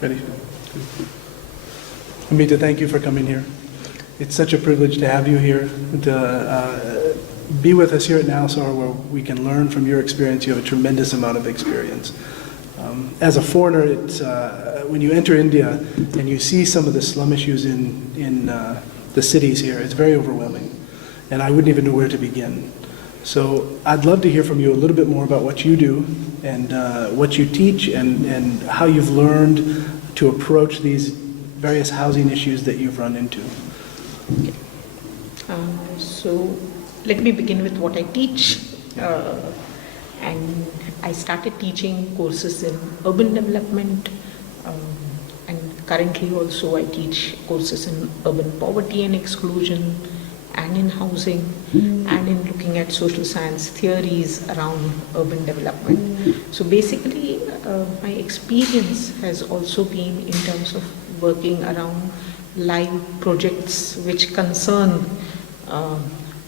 Ready? Amita, thank you for coming here. It's such a privilege to have you here, to be with us here at NALSAR, where we can learn from your experience. You have a tremendous amount of experience. As a foreigner, it's, when you enter India and you see some of the slum issues in the cities here, it's very overwhelming. And I wouldn't even know where to begin. So I'd love to hear from you a little bit more about what you do and what you teach and how you've learned to approach these various housing issues that you've run into. Okay. So let me begin with what I teach. And I started teaching courses in urban development, and currently also I teach courses in urban poverty and exclusion, and in housing, and in looking at social science theories around urban development. So basically, my experience has also been in terms of working around live projects which concern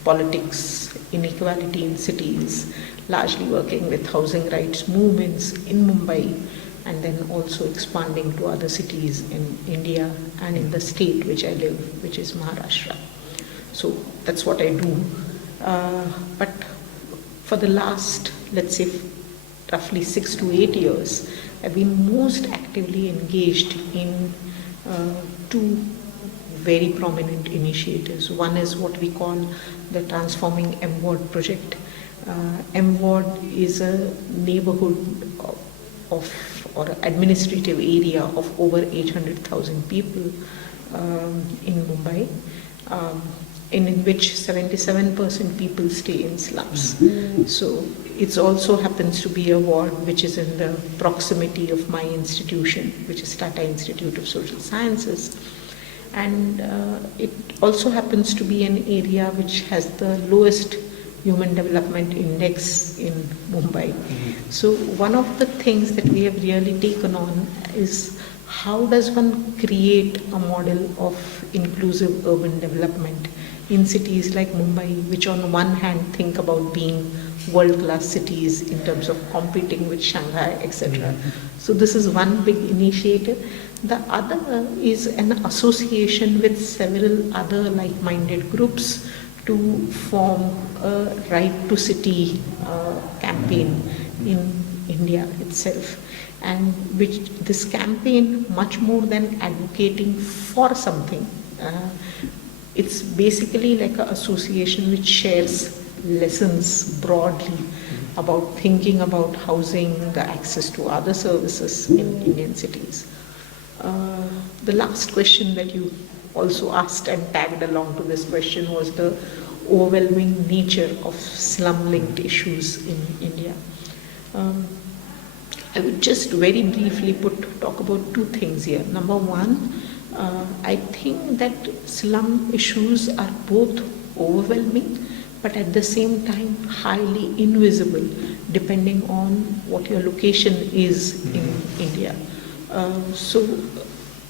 politics, inequality in cities, largely working with housing rights movements in Mumbai, and then also expanding to other cities in India and in the state which I live, which is Maharashtra. So that's what I do. But for the last, let's say, roughly 6 to 8 years, I've been most actively engaged in two very prominent initiatives. One is what we call the Transforming MWAD project. MWAD is a neighborhood or administrative area of over 800,000 people in Mumbai, in which 77% people stay in slums. So it also happens to be a ward which is in the proximity of my institution, which is Tata Institute of Social Sciences. And it also happens to be an area which has the lowest human development index in Mumbai. So one of the things that we have really taken on is how does one create a model of inclusive urban development in cities like Mumbai, which on one hand think about being world-class cities in terms of competing with Shanghai, etc. So this is one big initiative. The other is an association with several other like-minded groups to form a Right to City campaign in India itself. And which this campaign, much more than advocating for something, it's basically like an association which shares lessons broadly about thinking about housing, the access to other services in Indian cities. The last question that you also asked and tagged along to this question was the overwhelming nature of slum-linked issues in India. I would just very briefly talk about two things here. Number one, I think that slum issues are both overwhelming, but at the same time highly invisible, depending on what your location is in India. So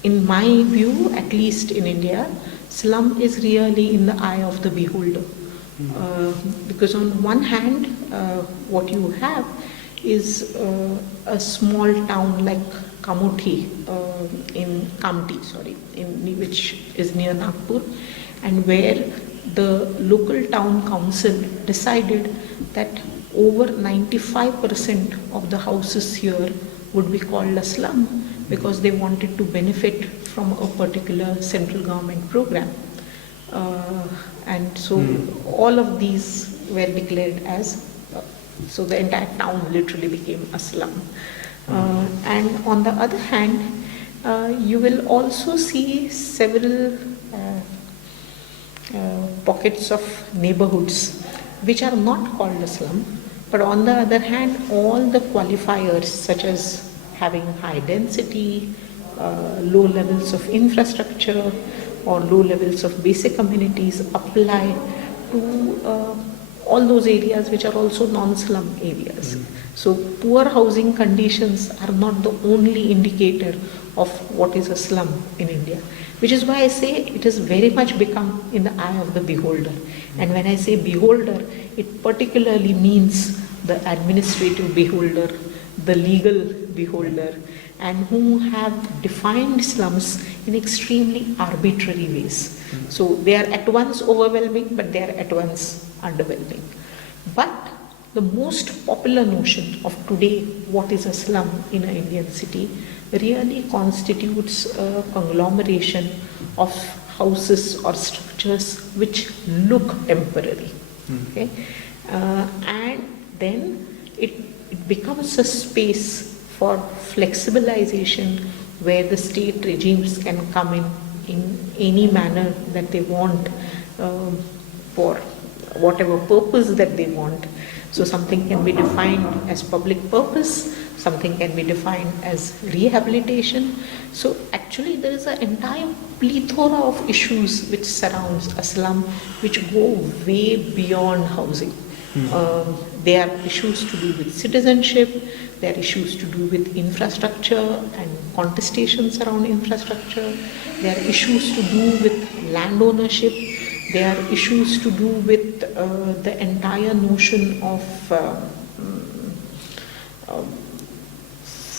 in my view, at least in India, slum is really in the eye of the beholder. Because on one hand, what you have is a small town like Kamuthi in Kamti, which is near Nagpur, and where the local town council decided that over 95% of the houses here would be called a slum because they wanted to benefit from a particular central government program. And so all of these were declared as, so the entire town literally became a slum. And on the other hand, you will also see several pockets of neighborhoods which are not called a slum, but on the other hand, all the qualifiers such as having high density, low levels of infrastructure, or low levels of basic amenities apply to all those areas which are also non-slum areas. So poor housing conditions are not the only indicator of what is a slum in India, which is why I say it has very much become in the eye of the beholder. And when I say beholder, it particularly means the administrative beholder, the legal beholder, and who have defined slums in extremely arbitrary ways. So they are at once overwhelming, but they are at once underwhelming. But the most popular notion of today, what is a slum in an Indian city, really constitutes a conglomeration of houses or structures which look temporary. Okay? And then it becomes a space for flexibilization where the state regimes can come in any manner that they want, for whatever purpose that they want. So something can be defined as public purpose, something can be defined as rehabilitation. So actually there is an entire plethora of issues which surrounds a slum which go way beyond housing. There are issues to do with citizenship, there are issues to do with infrastructure and contestations around infrastructure, there are issues to do with land ownership, there are issues to do with the entire notion of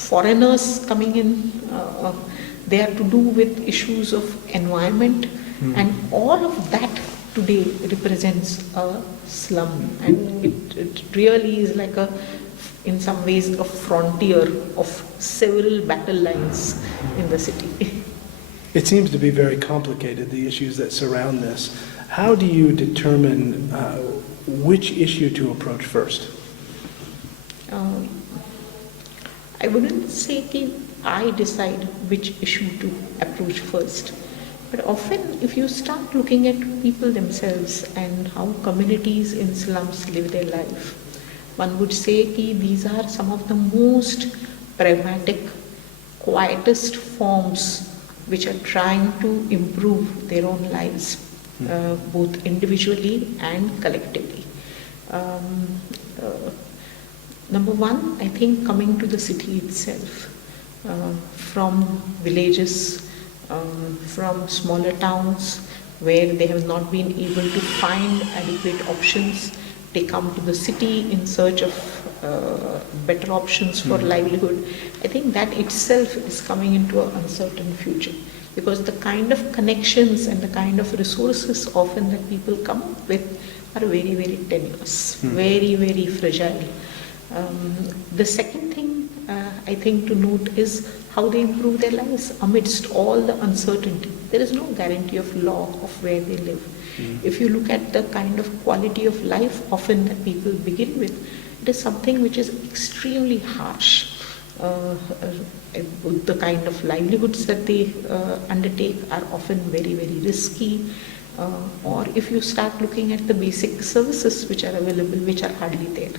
foreigners coming in, they are to do with issues of environment, and all of that today represents a slum, and it really is like in some ways a frontier of several battle lines in the city. It seems to be very complicated, the issues that surround this. How do you determine which issue to approach first? I wouldn't say that I decide which issue to approach first. But often if you start looking at people themselves and how communities in slums live their life, one would say that these are some of the most pragmatic, quietest forms which are trying to improve their own lives, both individually and collectively. Number one, I think coming to the city itself, from villages, from smaller towns where they have not been able to find adequate options, they come to the city in search of better options for livelihood. I think that itself is coming into an uncertain future, because the kind of connections and the kind of resources often that people come up with are very, very tenuous, very, very fragile. The second thing I think to note is how they improve their lives amidst all the uncertainty. There is no guarantee of law of where they live. If you look at the kind of quality of life often that people begin with, it is something which is extremely harsh. The kind of livelihoods that they undertake are often very, very risky. Or if you start looking at the basic services which are available, which are hardly there.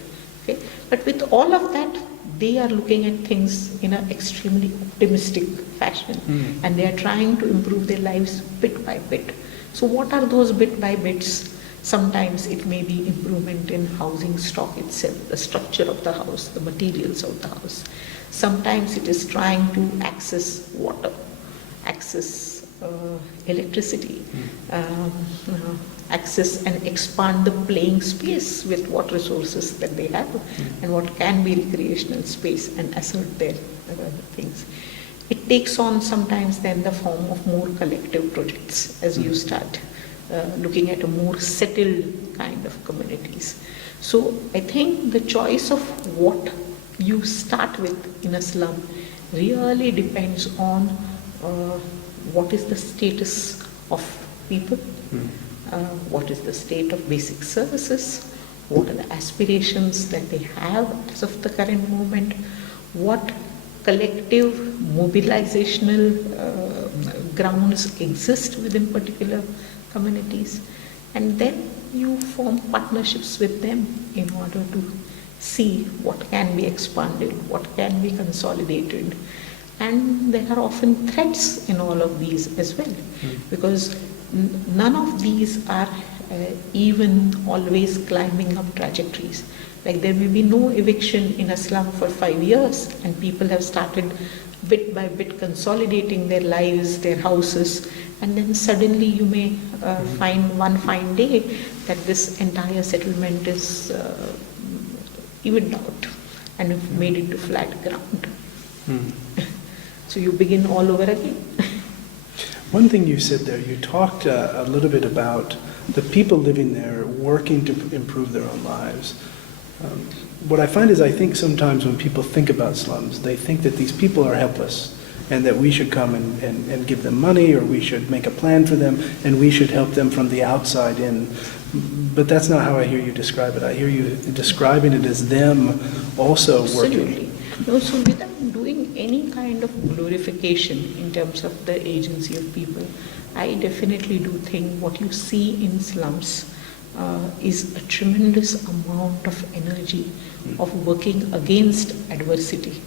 Okay? But with all of that, they are looking at things in an extremely optimistic fashion, and they are trying to improve their lives bit by bit. So what are those bit by bits? Sometimes it may be improvement in housing stock itself, the structure of the house, the materials of the house. Sometimes it is trying to access water, access electricity, access and expand the playing space with what resources that they have and what can be recreational space, and assert their things. It takes on sometimes then the form of more collective projects as you start looking at a more settled kind of communities. So I think the choice of what you start with in a slum really depends on what is the status of people, what is the state of basic services, what are the aspirations that they have as of the current moment, what collective mobilizational grounds exist within particular communities, and then you form partnerships with them in order to see what can be expanded, what can be consolidated. And there are often threats in all of these as well, because none of these are even always climbing up trajectories. Like there may be no eviction in a slum for 5 years, and people have started bit by bit consolidating their lives, their houses, and then suddenly you may find one fine day that this entire settlement is evened out and made into flat ground. So you begin all over again. One thing you said there, you talked a little bit about the people living there working to improve their own lives. What I find is I think sometimes when people think about slums, they think that these people are helpless and that we should come and give them money, or we should make a plan for them, and we should help them from the outside in. But that's not how I hear you describe it. I hear you describing it as them also working. Absolutely. No, so without doing any kind of glorification in terms of the agency of people, I definitely do think what you see in slums is a tremendous amount of energy of working against adversity.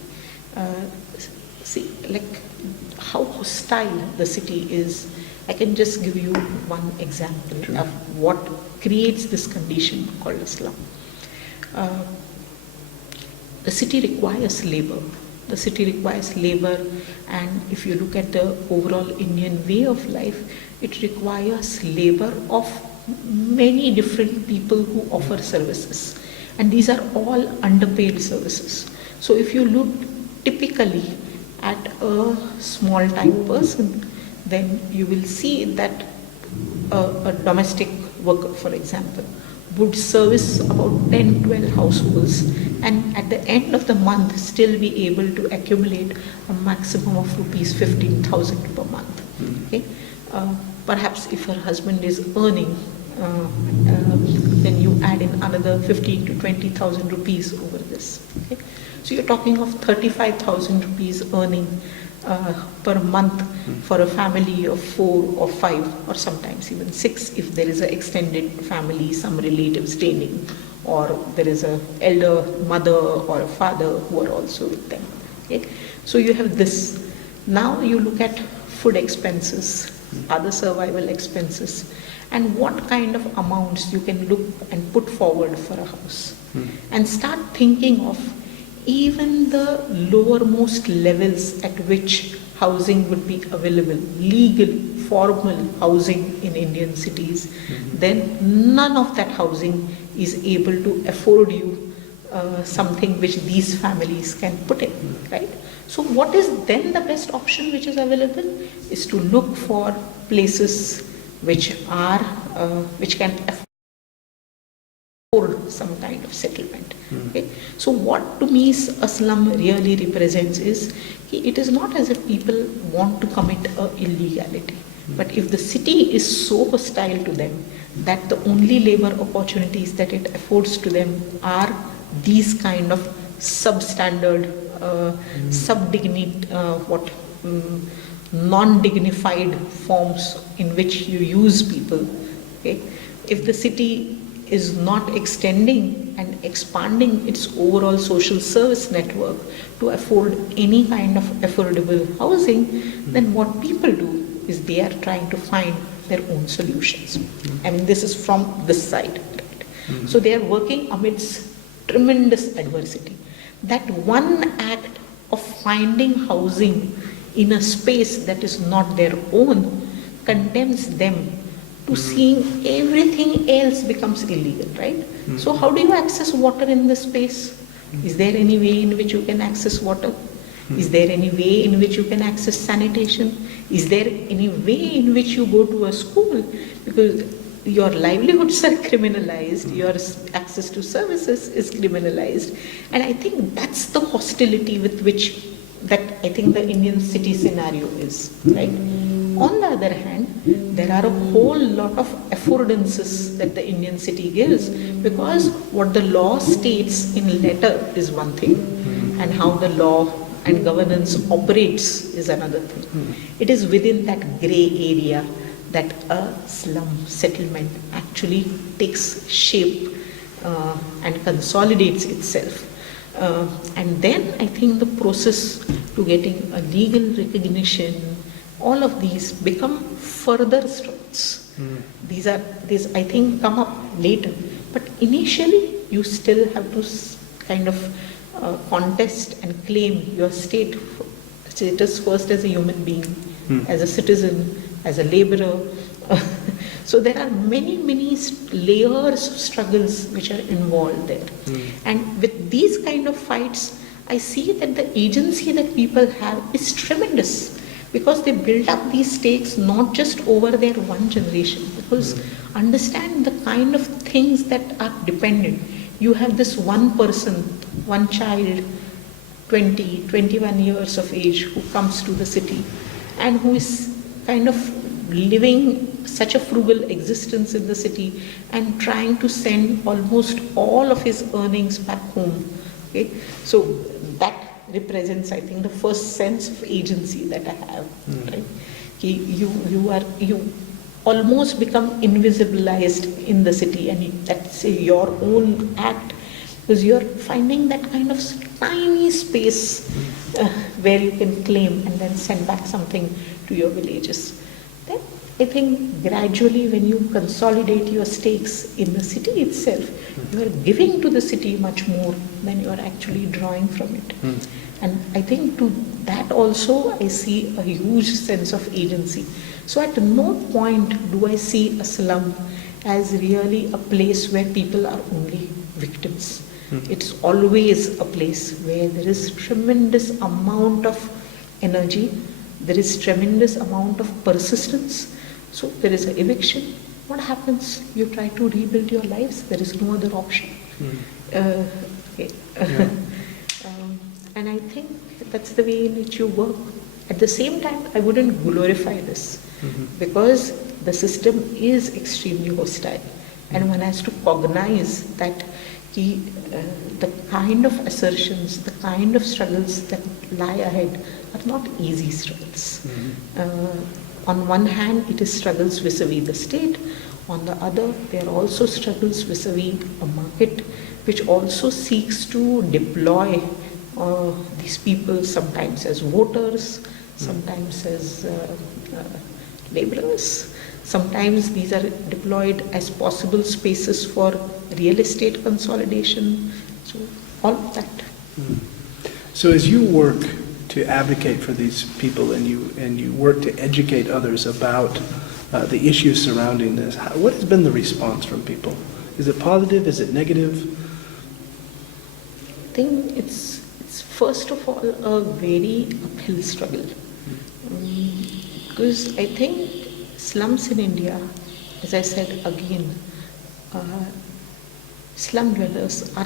See, like how hostile the city is. I can just give you one example of what creates this condition called a slum. The city requires labor. The city requires labor, and if you look at the overall Indian way of life, it requires labor of many different people who offer services. And these are all underpaid services. So if you look typically at a small-time person, then you will see that a domestic worker, for example, would service about 10, 12 households, and at the end of the month still be able to accumulate a maximum of rupees 15,000 per month. Okay? Perhaps if her husband is earning, then you add in another 15 to 20,000 rupees over this. Okay? So you're talking of 35,000 rupees earning per month for a family of 4 or 5 or sometimes even 6 if there is an extended family, some relatives staying, or there is an elder mother or a father who are also with them. Okay? So you have this. Now you look at food expenses, other survival expenses, and what kind of amounts you can look and put forward for a house. And start thinking of even the lowermost levels at which housing would be available, legal, formal housing in Indian cities, then none of that housing is able to afford you something which these families can put in, right? So what is then the best option which is available is to look for places which are, which can afford some kind of settlement. Okay? So what to me a slum really represents is, it is not as if people want to commit illegality, but if the city is so hostile to them that the only labor opportunities that it affords to them are these kind of substandard, non-dignified forms in which you use people. Okay? If the city is not extending and expanding its overall social service network to afford any kind of affordable housing, then what people do is they are trying to find their own solutions. I mean, this is from this side. Right? So they are working amidst tremendous adversity. That one act of finding housing in a space that is not their own condemns them to seeing everything else becomes illegal, right? So how do you access water in this space? Is there any way in which you can access water? Is there any way in which you can access sanitation? Is there any way in which you go to a school? Because your livelihoods are criminalized, your access to services is criminalized. And I think that's the hostility with which that I think the Indian city scenario is, right? On the other hand, there are a whole lot of affordances that the Indian city gives, because what the law states in letter is one thing, and how the law and governance operates is another thing. It is within that grey area that a slum settlement actually takes shape and consolidates itself. And then I think the process to getting a legal recognition, all of these become further steps. These I think come up later, but initially you still have to kind of contest and claim your status first as a human being, as a citizen, as a laborer. So there are many layers of struggles which are involved there. And with these kind of fights, I see that the agency that people have is tremendous, because they build up these stakes not just over their one generation, because understand the kind of things that are dependent. You have this one person, one child, 20, 21 years of age, who comes to the city and who is kind of living such a frugal existence in the city and trying to send almost all of his earnings back home. Okay? So that represents, I think, the first sense of agency that I have. Right? You almost become invisibilized in the city, and that's your own act, because you're finding that kind of tiny space where you can claim and then send back something to your villages. Then I think gradually, when you consolidate your stakes in the city itself, you are giving to the city much more than you are actually drawing from it. And I think to that also I see a huge sense of agency. So at no point do I see a slum as really a place where people are only victims. It's always a place where there is tremendous amount of energy, there is tremendous amount of persistence. So there is an eviction. What happens? You try to rebuild your lives. There is no other option. Okay. Yeah. And I think that's the way in which you work. At the same time, I wouldn't glorify this, because the system is extremely hostile, and one has to cognize that the kind of assertions, the kind of struggles that lie ahead are not easy struggles. On one hand, it is struggles vis-a-vis the state. On the other, there are also struggles vis-a-vis a market which also seeks to deploy these people sometimes as voters, sometimes as laborers. Sometimes these are deployed as possible spaces for real estate consolidation. So all of that. So as you work to advocate for these people, and you work to educate others about the issues surrounding this, what has been the response from people? Is it positive? Is it negative? I think it's first of all a very uphill struggle, because I think slums in India, as I said again, slum dwellers are,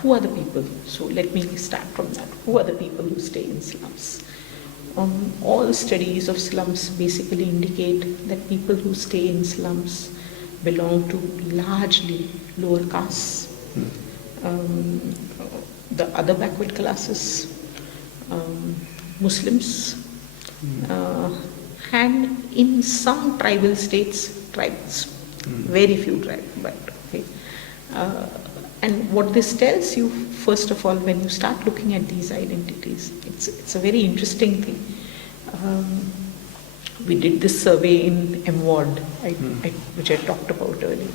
who are the people? So let me start from that. Who are the people who stay in slums? All studies of slums basically indicate that people who stay in slums belong to largely lower castes, the other backward classes, Muslims, and in some tribal states, tribals. Very few tribes, but okay. And what this tells you, first of all, when you start looking at these identities, it's a very interesting thing. We did this survey in MWARD, which I talked about earlier,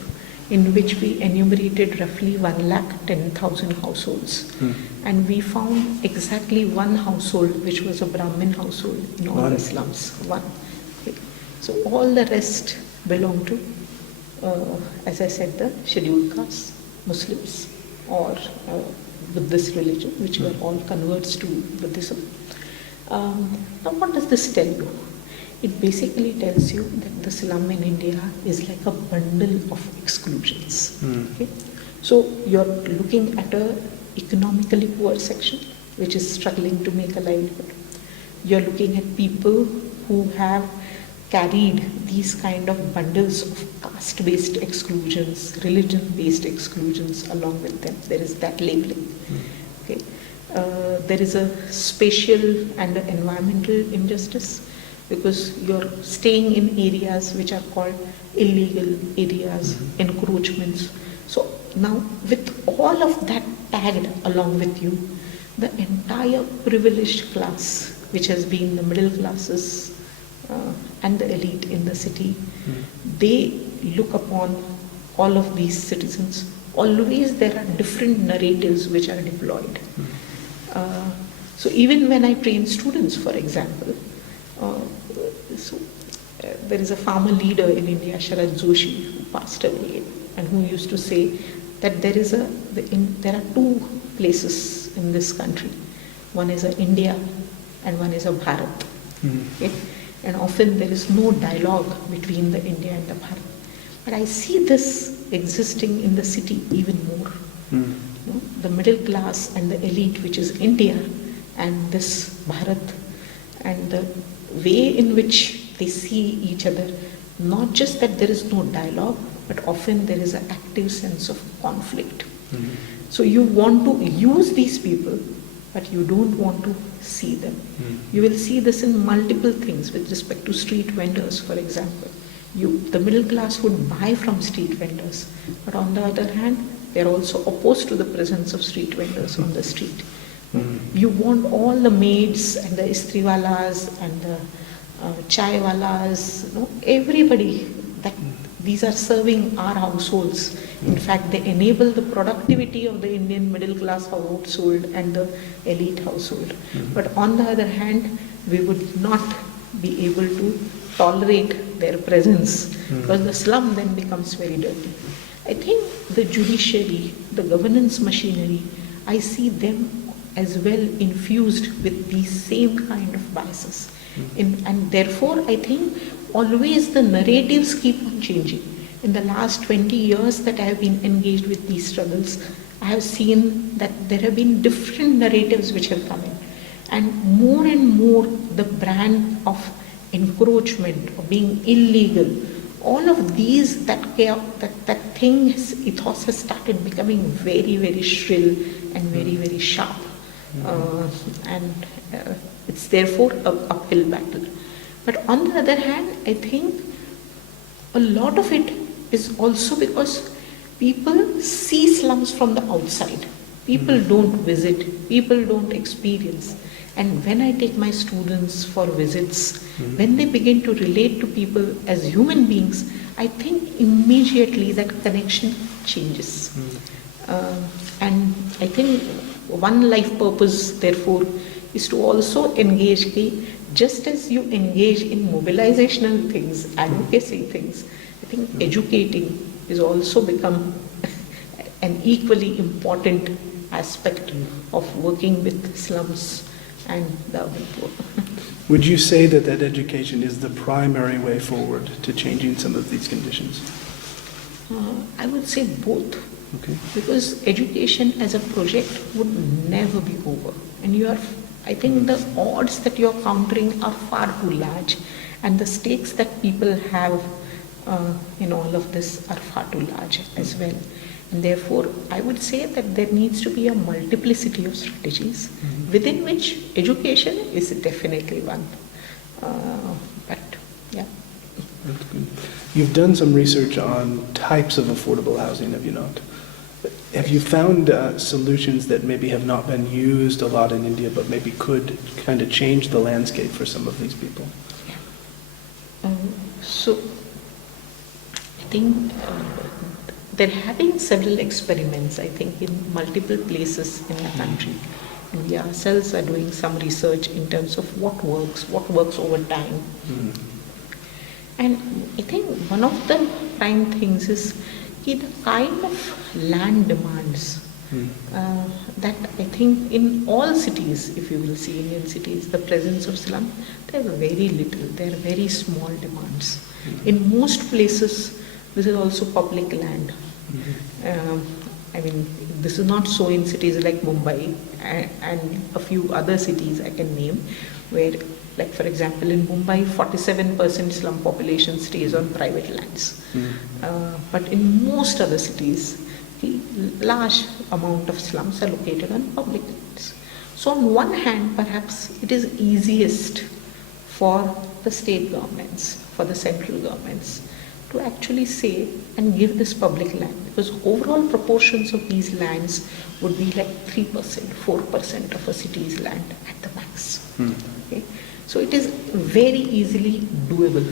in which we enumerated roughly 110,000 households. And we found exactly one household which was a Brahmin household in all the slums. One. Okay. So all the rest belong to, as I said, the scheduled castes, Muslims, or Buddhist religion, which were all converts to Buddhism. Now what does this tell you? It basically tells you that the slum in India is like a bundle of exclusions. Okay? So you're looking at an economically poor section which is struggling to make a livelihood. You're looking at people who have carried these kind of bundles of caste-based exclusions, religion-based exclusions along with them. There is that labeling. Okay? There is a spatial and environmental injustice, because you're staying in areas which are called illegal areas, encroachments. So now with all of that tagged along with you, the entire privileged class, which has been the middle classes and the elite in the city, they look upon all of these citizens. Always there are different narratives which are deployed. So even when I train students, for example, there is a farmer leader in India, Sharad Joshi, who passed away, and who used to say that there are two places in this country One is a India and one is a Bharat. Mm. Okay? And often there is no dialogue between the India and the Bharat. But I see this existing in the city even more. Mm. You know, the middle class and the elite, which is India, and this Bharat, and the way in which they see each other, not just that there is no dialogue, but often there is an active sense of conflict. Mm. So you want to use these people, but you don't want to see them. Mm. You will see this in multiple things with respect to street vendors, for example. The middle class would buy from street vendors, but on the other hand, they are also opposed to the presence of street vendors on the street. Mm. You want all the maids and the istriwalas and the chaiwalas, everybody that these are serving our households. In fact, they enable the productivity of the Indian middle class household and the elite household. But on the other hand, we would not be able to tolerate their presence because the slum then becomes very dirty. I think the judiciary, the governance machinery, I see them as well infused with these same kind of biases. And therefore, I think always the narratives keep on changing. In the last 20 years that I have been engaged with these struggles, I have seen that there have been different narratives which have come in. And more, the brand of encroachment, of being illegal, all of these, that ethos has started becoming very, very shrill and very, very sharp. And it's therefore an uphill battle. But on the other hand, I think a lot of it is also because people see slums from the outside. People don't visit, people don't experience. And when I take my students for visits, when they begin to relate to people as human beings, I think immediately that connection changes. And I think one life purpose, therefore, is to also engage, just as you engage in mobilizational things, advocacy things, I think educating is also become an equally important aspect of working with slums and the urban poor. Would you say that education is the primary way forward to changing some of these conditions? I would say both. Okay. Because education as a project would never be over. And I think the odds that you're countering are far too large, and the stakes that people have in all of this are far too large as well. And therefore, I would say that there needs to be a multiplicity of strategies within which education is definitely one. But yeah. That's good. You've done some research on types of affordable housing, have you not? Have you found solutions that maybe have not been used a lot in India, but maybe could kind of change the landscape for some of these people? Yeah. So, I think they're having several experiments, I think, in multiple places in the country. And we ourselves are doing some research in terms of what works over time. And I think one of the prime things is the kind of land demands that I think in all cities, if you will see Indian cities, the presence of slum, they are very little, they are very small demands. In most places, this is also public land. I mean, this is not so in cities like Mumbai and a few other cities I can name, where, like for example, in Mumbai, 47% slum population stays on private lands. But in most other cities, the large amount of slums are located on public lands. So on one hand, perhaps it is easiest for the state governments, for the central governments, to actually say and give this public land, because overall proportions of these lands would be like 3%, 4% of a city's land at the max. Okay? So it is very easily doable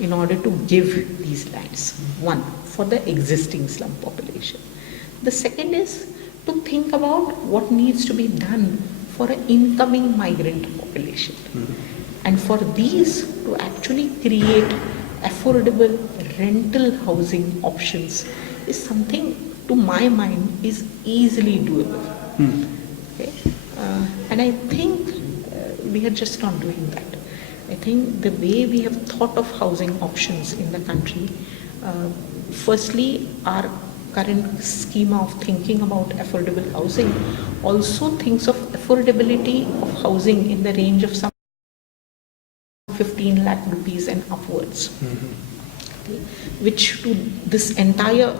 in order to give these lands. One, for the existing slum population. The second is to think about what needs to be done for an incoming migrant population. And for these to actually create affordable rental housing options is something, to my mind, is easily doable. Okay? And I think we are just not doing that. I think the way we have thought of housing options in the country, firstly, our current schema of thinking about affordable housing also thinks of affordability of housing in the range of some 15 lakh rupees and upwards, okay, which to this entire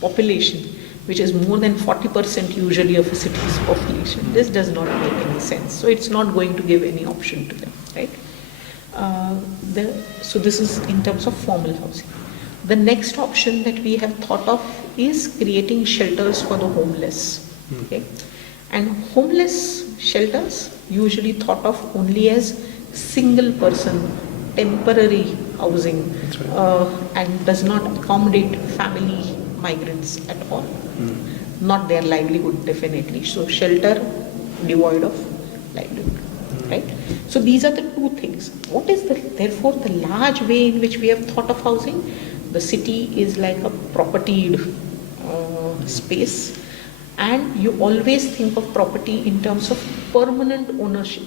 population, which is more than 40% usually of a city's population, this does not make any sense. So it's not going to give any option to them, right? So this is in terms of formal housing. The next option that we have thought of is creating shelters for the homeless. Okay? And homeless shelters usually thought of only as single person, temporary housing, right. and does not accommodate family migrants at all. Not their livelihood, definitely. So shelter devoid of livelihood. Right? So these are the two things. What is therefore the large way in which we have thought of housing? The city is like a propertied space, and you always think of property in terms of permanent ownership.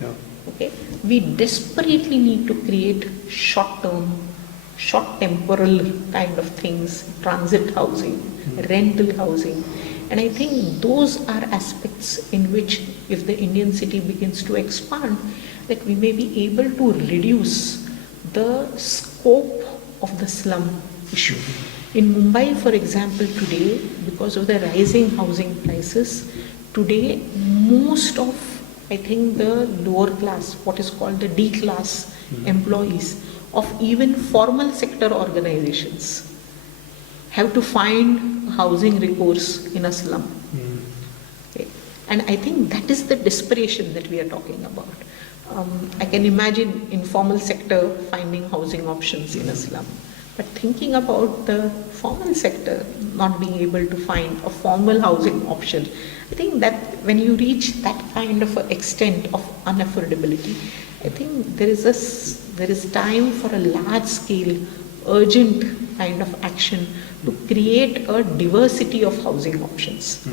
Yeah. Okay? We desperately need to create short-term, short temporal kind of things, transit housing, rental housing. And I think those are aspects in which, if the Indian city begins to expand, that we may be able to reduce the scope of the slum issue. In Mumbai, for example, today, because of the rising housing prices, today most of, I think, the lower class, what is called the D class employees of even formal sector organizations have to find housing recourse in a slum. Okay. And I think that is the desperation that we are talking about. I can imagine informal sector finding housing options in a slum. But thinking about the formal sector not being able to find a formal housing option, I think that when you reach that kind of an extent of unaffordability, I think there is time for a large scale, urgent kind of action to create a diversity of housing options.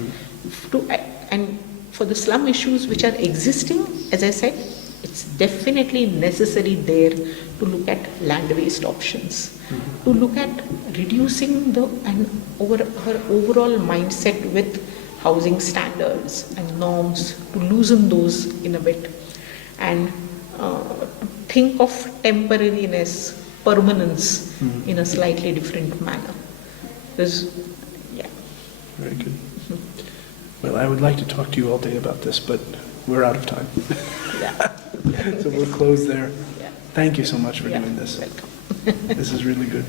And for the slum issues which are existing, as I said, it's definitely necessary there to look at land waste options, to look at reducing our overall mindset with housing standards and norms, to loosen those in a bit, and think of temporariness, permanence in a slightly different manner. Yeah. Very good. Well, I would like to talk to you all day about this, but we're out of time. Yeah. So we'll close there. Yeah. Thank you so much for Yeah. doing this. Welcome. This is really good.